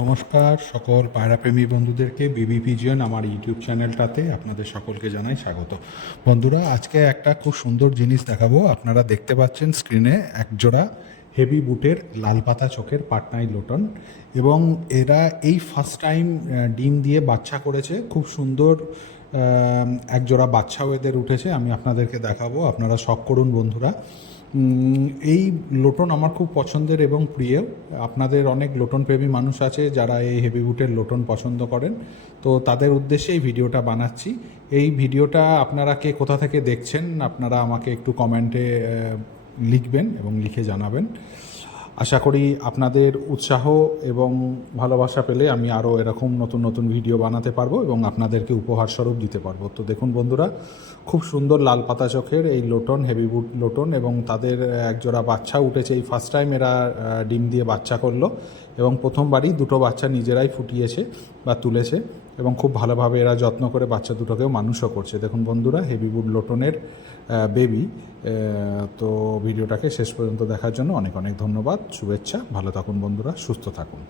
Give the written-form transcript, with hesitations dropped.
নমস্কার সকল পায়রাপ্রেমী বন্ধুদেরকে বিবি পিজিয়ন আমার ইউটিউব চ্যানেলটাতে আপনাদের সকলকে জানাই স্বাগত। বন্ধুরা, আজকে একটা খুব সুন্দর জিনিস দেখাবো। আপনারা দেখতে পাচ্ছেন স্ক্রিনে একজোড়া হেভি বুটের লাল পাতা চোখের পাটনাই লোটন, এবং এরা এই ফার্স্ট টাইম ডিম দিয়ে বাচ্চা করেছে। খুব সুন্দর একজোড়া বাচ্চাও এদের উঠেছে, আমি আপনাদেরকে দেখাবো। আপনারা শখ করুন বন্ধুরা। এই লোটন আমার খুব পছন্দের এবং প্রিয়। আপনাদের অনেক লোটন প্রেমী মানুষ আছে যারা এই হেভি বুটের লোটন পছন্দ করেন, তো তাদের উদ্দেশ্যে এই ভিডিওটা বানাচ্ছি। এই ভিডিওটা আপনারা কে কোথা থেকে দেখছেন আপনারা আমাকে একটু কমেন্টে লিখবেন এবং লিখে জানাবেন। আশা করি আপনাদের উৎসাহ এবং ভালোবাসা পেলে আমি আরও এরকম নতুন নতুন ভিডিও বানাতে পারবো এবং আপনাদেরকে উপহারস্বরূপ দিতে পারবো। তো দেখুন বন্ধুরা, খুব সুন্দর লাল পাতা চোখের এই লোটন, হেভি বুট লোটন, এবং তাদের একজোড়া বাচ্চা উঠেছে। এই ফার্স্ট টাইম এরা ডিম দিয়ে বাচ্চা করলো এবং প্রথমবারই দুটো বাচ্চা নিজেরাই ফুটিয়েছে বা তুলেছে, এবং খুব ভালোভাবে এরা যত্ন করে বাচ্চা দুটোকেও মানুষও করছে। দেখুন বন্ধুরা, হেভি বুট লোটনের বেবি। তো ভিডিওটাকে শেষ পর্যন্ত দেখার জন্য অনেক অনেক ধন্যবাদ, শুভেচ্ছা। ভালো থাকুন বন্ধুরা, সুস্থ থাকুন।